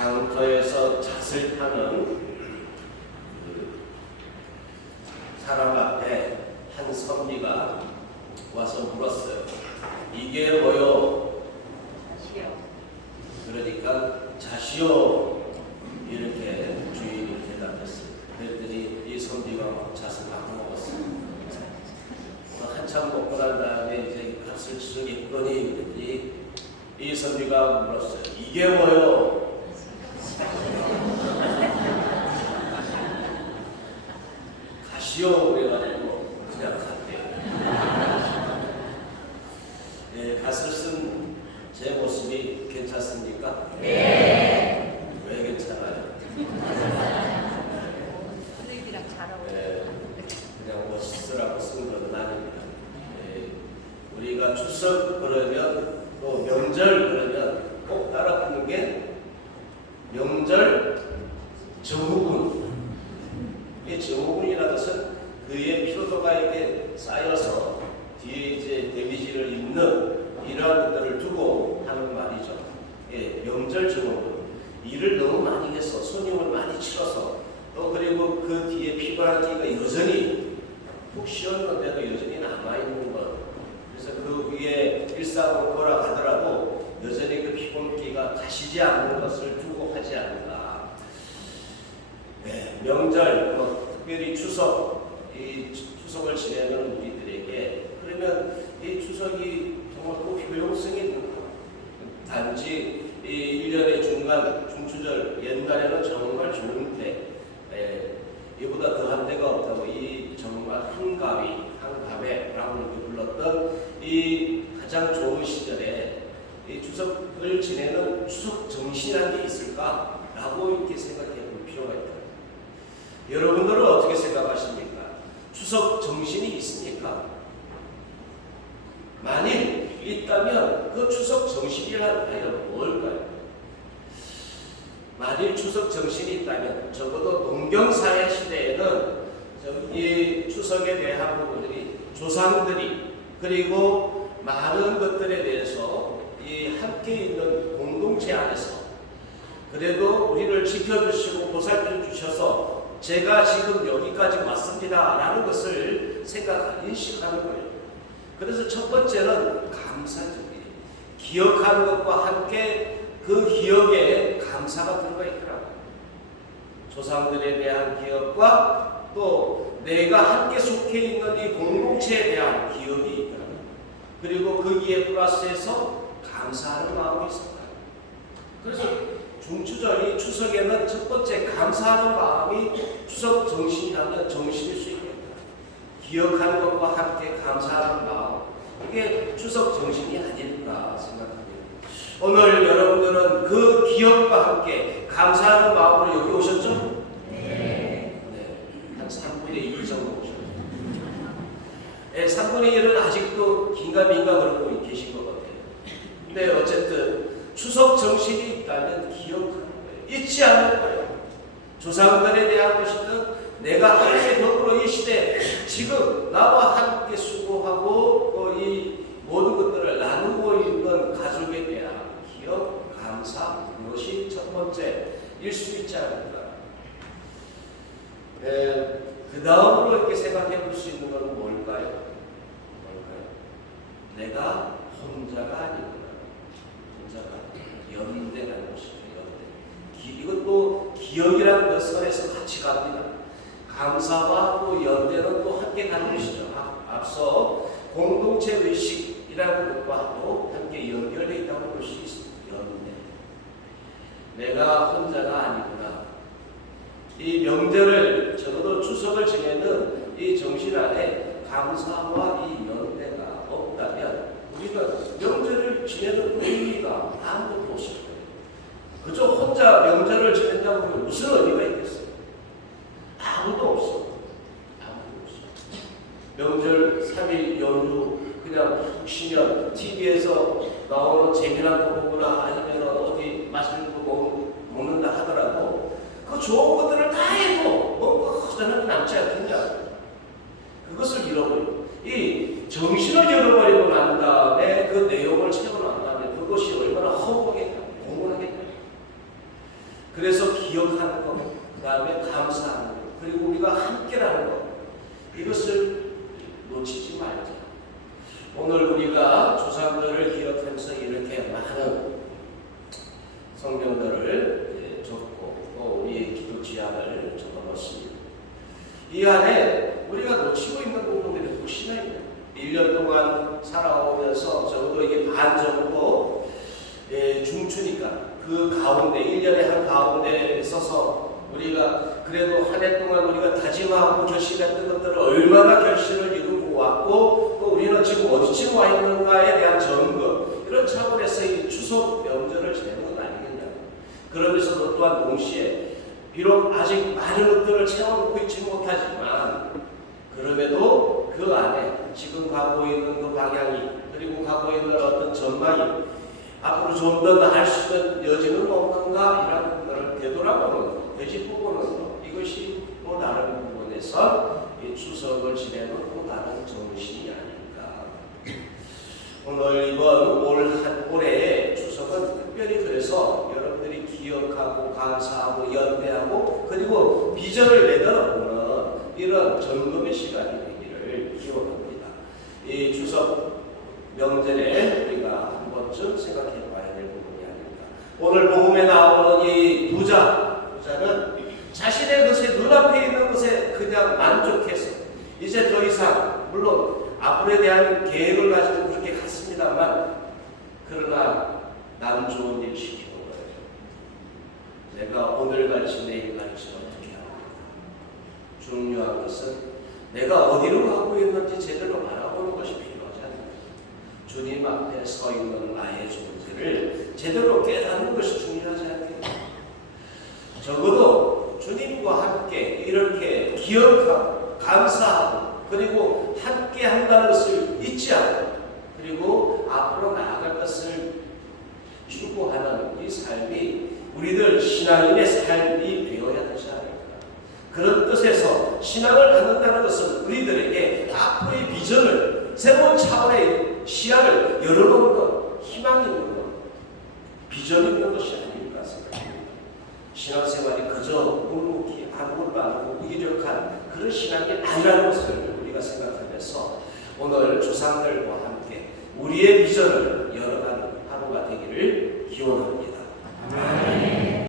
장터에서 잣을 파는 그 사람 앞에 한 선비가 와서 물었어요. 이게 뭐요? 그러니까 자시오 이렇게 주인이 대답했어요. 그랬더니 이 선비가 막 잣을 막 먹었어요. 뭐 한참 먹고 난 다음에 이제 값을 치르겠거니 그랬더니 이 선비가 물었어요. 이게 뭐요? 가시오 그래가지고 그냥 갔대요. 예, 갓을 쓴 제 모습이 괜찮습니까? 네. 왜 괜찮아요? 선생님이랑 잘 어울려. 예, 그냥 멋있으라고 쓴 건 아닙니다. 예, 우리가 추석 그러면 또 명절 그러면 꼭 따라 부는 게 명절 정후군. 이 정후군이라는 것은 그의 피로도가 이게 쌓여서 뒤에 이제 데미지를 입는 이러한 것들을 두고 하는 말이죠. 예, 명절 정후군. 일을 너무 많이 해서 손님을 많이 치러서 또 그리고 그 뒤에 피곤한 기가 여전히 푹 쉬었는데도 여전히 남아있는 것. 그래서 그 위에 일상으로 돌아가더라도 여전히 그 피곤기가 가시지 않는 것을 두고 하지 않는가. 네, 명절, 뭐 특별히 추석, 이 추- 추석을 지내는 우리들에게 그러면 이 추석이 정말 그 효용성이 있는 것. 단지 이 1년의 중간, 중추절, 옛날에는 정말 좋은데, 에, 이보다 더한 데가 없다고 이 정말 한가위, 한가회라고 이렇게 불렀던 이 가장 좋은 시절에 이 추석을 지내는 추석 정신이라는 게 있을까라고 이렇게 생각해 볼 필요가 있다. 여러분들은 어떻게 생각하십니까? 추석 정신이 있습니까? 만일 있다면 그 추석 정신이라는 하여는 뭘까요? 만일 추석 정신이 있다면 적어도 농경사회 시대에는 이 추석에 대한 부분들이 조상들이 그리고 많은 것들에 대해서 이 함께 있는 공동체 안에서 그래도 우리를 지켜주시고 보살펴 주셔서 제가 지금 여기까지 왔습니다 라는 것을 생각 인식하는 거예요. 그래서 첫 번째는 감사죠. 기억하는 것과 함께 그 기억에 감사가 들어가 있더라고요. 조상들에 대한 기억과 또 내가 함께 속해 있는 이 공동체에 대한 기억이. 그리고 거기에 플러스해서 감사하는 마음이 있었어요. 그래서 중추절이 추석에는 첫 번째 감사하는 마음이 추석 정신이라는 정신일 수 있겠다. 기억하는 것과 함께 감사하는 마음. 이게 추석 정신이 아닐까 생각합니다. 오늘 여러분들은 그 기억과 함께 감사하는 마음으로 여기 오셨죠? 네. 한 3분의 2 정도 오셨죠. 네, 3분의 1은 긴가민가 그러고 계신 것 같아요. 근데 어쨌든 추석 정신이 있다면 기억하는 거예요. 잊지 않는 거예요. 조상들에 대한 것이든 내가 함께 더불어 이 시대 지금 나와 함께 수고하고 어, 이 모든 것들을 나누고 있는 가족에 대한 기억, 감사 그것이 첫 번째일 수 있지 않을까. 에, 그 다음으로 이렇게 생각해 볼 수 있는 뭘까요? 뭘까요? 내가 혼자가 아니구나. 혼자가 연대라는 것이죠. 연대. 기, 이것도 기억이라는 것 선에서 같이 갑니다. 감사와 또 연대는 또 함께 가는 것이죠. 앞- 앞서 공동체 의식이라는 것과도 함께 연결되어 있다고 볼 수 있습니다. 연대. 내가 혼자가 아니구나. 이 명절을 적어도 추석을 지내는 이 정신 안에 감사와 이 연대가 없다면 우리가 명절을 지내는 의미가 아무것도 없을 거예요. 그저 혼자 명절을 지낸다고 하면 무슨 의미가 있겠어요? 아무도 없어. 아무도 없어. 명절 3일 연휴 그냥 푹 쉬면 TV에서 나오는 재미난 거 보거나 아니면 어디 맛있는 거 먹, 먹는다 하더라도 그 좋은 것들을 다 해도 뭔가 허전하게 남지 않겠냐. 그것을 잃어버려. 이 정신을 잃어버리고 우리가 함께라는 것 이것을 놓치지 말자. 오늘 우리가 조상들을 기억하면서 이렇게 많은 성경들을 예, 적고 또 우리의 기도 지향을 적어놓습니다. 이 안에 우리가 놓치고 있는 부분들이 혹시나 있나요? 1년 동안 살아오면서 적어도 이게 반 정도 예, 중추니까 그 가운데 1년의 한 가운데 있어서 우리가 그래도 한 해 동안 우리가 다짐하고 결심했던 것들을 얼마나 결심을 이루고 왔고 또 우리는 지금 어디쯤 와 있는가에 대한 점검 이런 차원에서 이 추석 명절을 지내는 건 아니겠냐 그러면서도 또한 동시에 비록 아직 많은 것들을 채워놓고 있지 못하지만 그럼에도 그 안에 지금 가고 있는 그 방향이 그리고 가고 있는 어떤 전망이 앞으로 좀 더 나을 수 있는 여지는 없는가 이런 것들을 되돌아보는 되짚어보는 것 이것이 또 다른 부분에서 이 추석을 지내는 또 다른 정신이 아닐까 오늘 이번 올 한 올해의 추석은 특별히 그래서 여러분들이 기억하고 감사하고 연대하고 그리고 비전을 내다보는 이런 점검의 시간이 되기를 기원합니다. 이 추석 명절에 우리가 한 번쯤 생각해 봐야 될 부분이 아닐까. 오늘 복음에 나오는 이 부자, 부자는 눈앞에 있는 것에 그냥 만족해서 이제 더 이상 물론 앞으로에 대한 계획을 가지고 그렇게 갔습니다만 그러나 남 좋은 일 시키는 거예요. 내가 오늘 갈지 내일 갈지 어떻게 합니까? 중요한 것은 내가 어디로 가고 있는지 제대로 바라보는 것이 필요하지 않습니까? 주님 앞에 서 있는 나의 존재를 제대로 깨닫는 것이 중요하지 않겠습니까? 적어도 주님과 함께 이렇게 기억하고 감사하고 그리고 함께 한다는 것을 잊지 않고 그리고 앞으로 나아갈 것을 추구하는 이 삶이 우리들 신앙인의 삶이 되어야 되지 않을까. 그런 뜻에서 신앙을 갖는다는 것은 우리들에게 앞으로의 비전을 새로운 차원의 시야를 열어놓는 것, 희망이 있는 것, 비전이 있는 것이 아닐까 생각합니다. 신앙생활이 그저 묵묵히 안 하고 무기력한 그런 신앙이 아니라는 것을 우리가 생각하면서 오늘 조상들과 함께 우리의 비전을 열어가는 하루가 되기를 기원합니다.